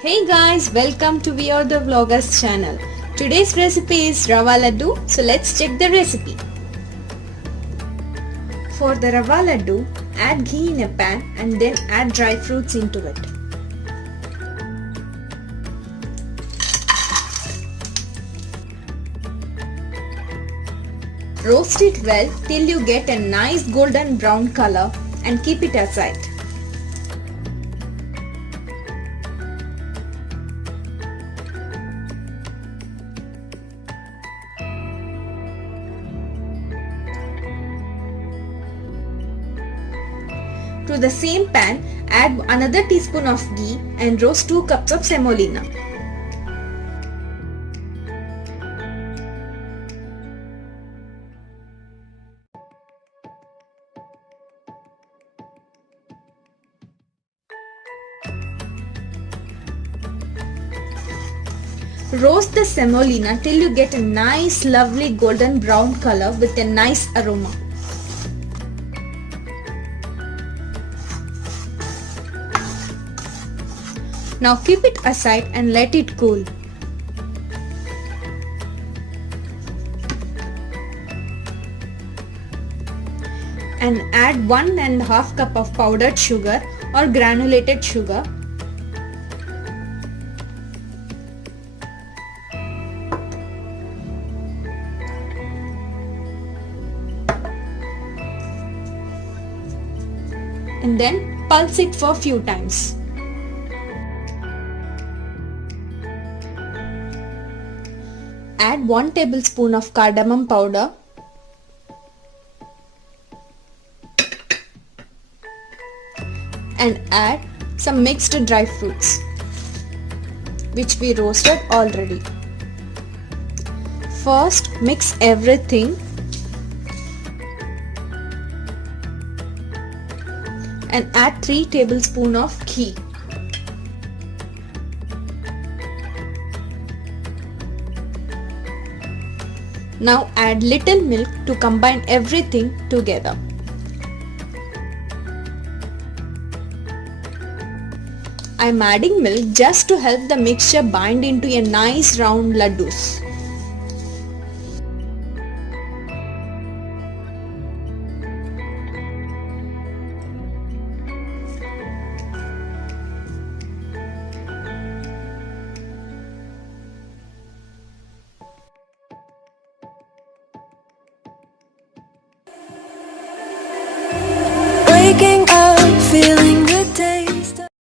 Hey guys, welcome to We Are the Vloggers channel. Today's recipe is Rava Laddu, so let's check the recipe. For the Rava Laddu, add ghee in a pan and then add dry fruits into it. Roast it well till you get a nice golden brown color and keep it aside. To the same pan, add another teaspoon of ghee and roast 2 cups of semolina. Roast the semolina till you get a nice lovely golden brown color with a nice aroma. Now keep it aside and let it cool. And add 1.5 cup of powdered sugar or granulated sugar. And then pulse it for few times. Add 1 tablespoon of cardamom powder and add some mixed dry fruits which we roasted already. First mix everything and add 3 tablespoons of ghee. Now add little milk to combine everything together. I am adding milk just to help the mixture bind into a nice round laddus. Waking